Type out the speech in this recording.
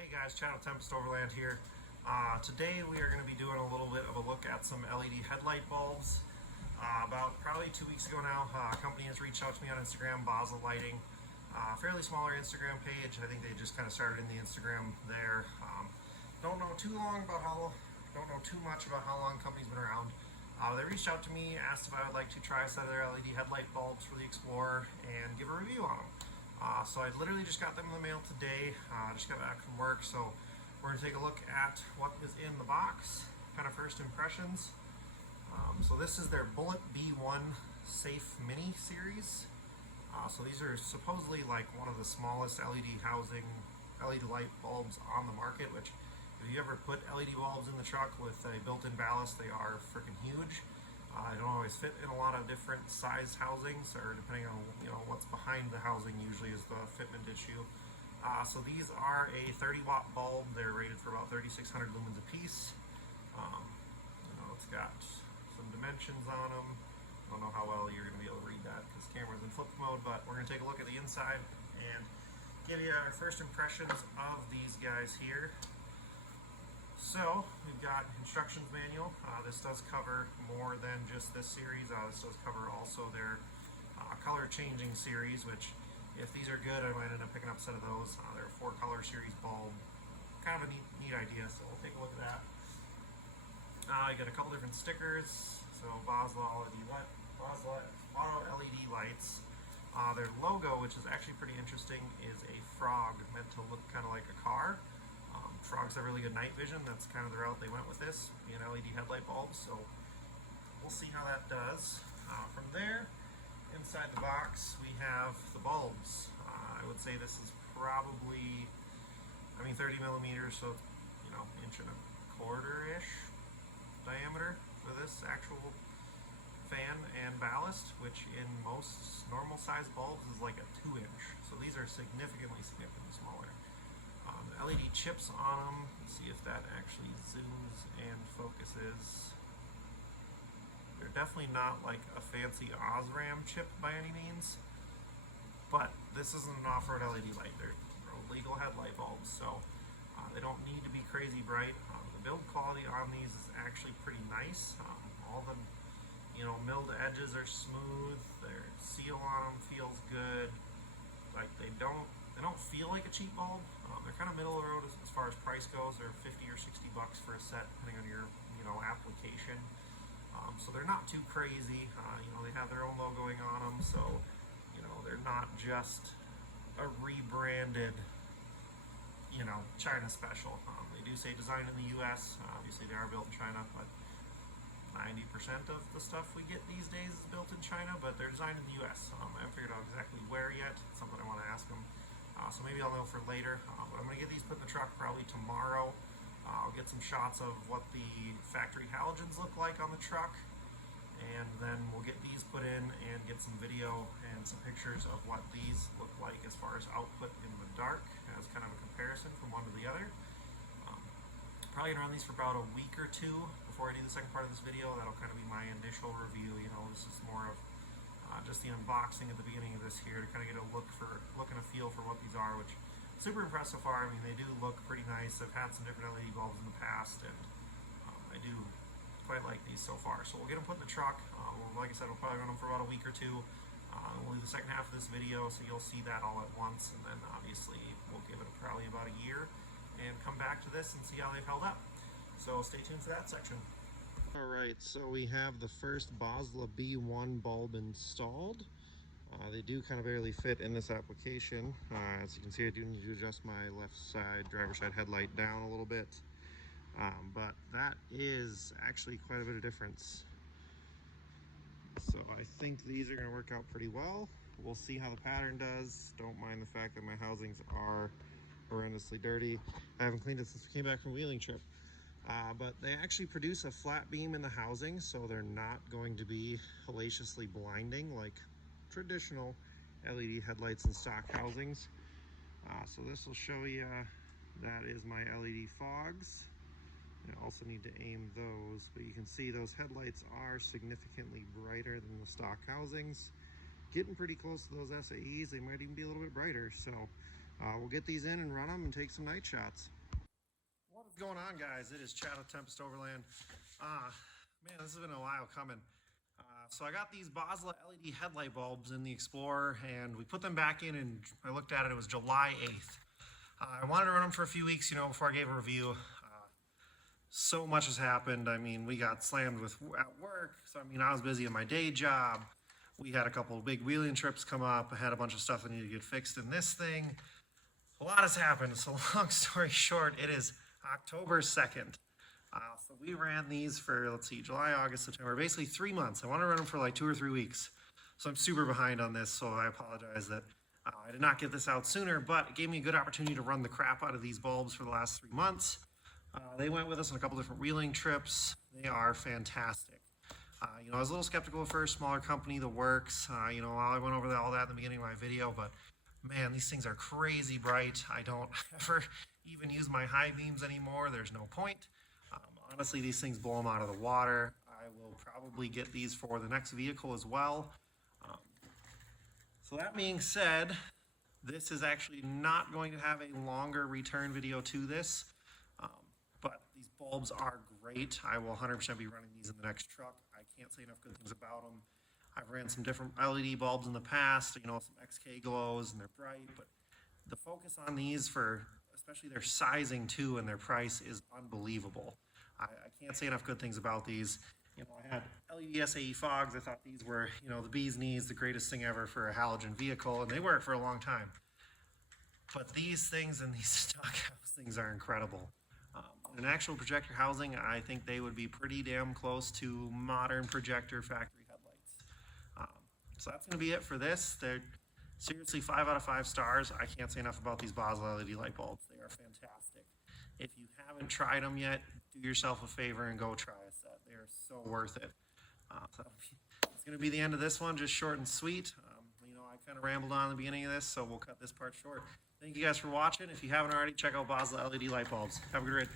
Hey guys, Channel Tempest Overland here. Today we are going to be doing a little bit of a look at some LED headlight bulbs. About probably 2 weeks ago now, a company has reached out to me on Instagram, Boslla Lighting. Fairly smaller Instagram page. I think they just kind of started in the Instagram there. Don't know too much about how long the company's been around. They reached out to me, asked if I would like to try a set of their LED headlight bulbs for the Explorer and give a review on them. So I literally just got them in the mail today. Just got back from work, so we're going to take a look at what is in the box, kind of first impressions. So this is their Boslla B1 Safe Mini series. So these are supposedly like one of the smallest LED light bulbs on the market, which if you ever put LED bulbs in the truck with a built-in ballast, they are freaking huge. They don't always fit in a lot of different size housings, or depending on what's behind the housing usually is the fitment issue. So these are a 30-watt bulb. They're rated for about 3,600 lumens a piece. It's got some dimensions on them. I don't know how well you're going to be able to read that because the camera's in flip mode, but we're going to take a look at the inside and give you our first impressions of these guys here. So we've got instructions manual. This does cover more than just this series. This does cover also their color changing series, which if these are good, I might end up picking up a set of those. They're a 4-color series bulb. Kind of a neat idea, so we'll take a look at that. I got a couple different stickers. So Boslla Auto LED lights. Their logo, which is actually pretty interesting, is a frog meant to look kind of like a car. Frogs have really good night vision. That's kind of the route they went with this, being LED headlight bulbs. So we'll see how that does. From there, inside the box, we have the bulbs. I would say this is probably, 30 millimeters, so inch and a quarter-ish diameter for this actual fan and ballast, which in most normal size bulbs is like a 2-inch. So these are significantly smaller. The LED chips on them, let's see if that actually zooms and focuses. They're definitely not like a fancy Osram chip by any means, but this isn't an off-road LED light. They're legal headlight bulbs, so they don't need to be crazy bright. The build quality on these is actually pretty nice. All the milled edges are smooth. Their seal on them feels good. Like they don't feel like a cheap bulb. They're kind of middle of the road as far as price goes. They're 50 or 60 bucks for a set, depending on your application. So they're not too crazy. They have their own logoing on them, so they're not just a rebranded China special. They do say designed in the U.S. Obviously, they are built in China, but 90% of the stuff we get these days is built in China, but they're designed in the U.S. I haven't figured out exactly where yet. It's something I want to ask them. So maybe I'll know for later. But I'm going to get these put in the truck probably tomorrow. I'll get some shots of what the factory halogens look like on the truck, and then we'll get these put in and get some video and some pictures of what these look like as far as output in the dark, as kind of a comparison from one to the other. Probably gonna run these for about a week or two before I do the second part of this video. That'll kind of be my initial review. This is more of just the unboxing at the beginning of this here to kind of get a look and a feel for what these are, which super impressed so far. They do look pretty nice. I've had some different LED bulbs in the past, and I do quite like these so far. So we'll get them put in the truck. Like I said, we'll probably run them for about a week or two. We'll do the second half of this video, so you'll see that all at once, and then obviously we'll give it probably about a year and come back to this and see how they've held up. So stay tuned for that section. Alright, so we have the first Boslla B1 bulb installed. They do kind of barely fit in this application. As you can see, I do need to adjust my left side, driver's side headlight down a little bit. But that is actually quite a bit of difference. So I think these are going to work out pretty well. We'll see how the pattern does. Don't mind the fact that my housings are horrendously dirty. I haven't cleaned it since we came back from a wheeling trip. But they actually produce a flat beam in the housing, so they're not going to be hellaciously blinding like traditional LED headlights and stock housings. So this will show you that is my LED fogs. I also need to aim those, but you can see those headlights are significantly brighter than the stock housings. Getting pretty close to those SAEs. They might even be a little bit brighter, so we'll get these in and run them and take some night shots. What is going on, guys? It is Chad of Tempest Overland. Man, this has been a while coming. So I got these Boslla LED headlight bulbs in the Explorer, and we put them back in, and I looked at it, it was July 8th. I wanted to run them for a few weeks, before I gave a review. So much has happened. I mean, we got slammed at work, so I was busy in my day job. We had a couple of big wheeling trips come up. I had a bunch of stuff that needed to get fixed in this thing. A lot has happened, so long story short, it is October 2nd. So we ran these for, July, August, September, basically 3 months. I want to run them for like 2 or 3 weeks. So I'm super behind on this, so I apologize that I did not get this out sooner, but it gave me a good opportunity to run the crap out of these bulbs for the last 3 months. They went with us on a couple different wheeling trips. They are fantastic. I was a little skeptical at first, smaller company, the works. I went over all that in the beginning of my video, but man, these things are crazy bright. I don't ever even use my high beams anymore. There's no point. Honestly, these things blow them out of the water. I will probably get these for the next vehicle as well. So that being said, this is actually not going to have a longer return video to this, but these bulbs are great. I will 100% be running these in the next truck. I can't say enough good things about them. I've ran some different LED bulbs in the past, some XK glows, and they're bright, but the focus on these for, especially their sizing too, and their price is unbelievable. I can't say enough good things about these. I had LED SAE fogs. I thought these were, the bee's knees, the greatest thing ever for a halogen vehicle, and they were for a long time. But these things and these stock house things are incredible. An actual projector housing, I think they would be pretty damn close to modern projector factory headlights. So that's going to be it for this. They're seriously 5 out of 5 stars. I can't say enough about these Boslla LED light bulbs. They are fantastic. If you haven't tried them yet, do yourself a favor and go try a set. They are so worth it. So it's going to be the end of this one, just short and sweet. I kind of rambled on in the beginning of this, so we'll cut this part short. Thank you guys for watching. If you haven't already, check out Boslla LED light bulbs. Have a good day.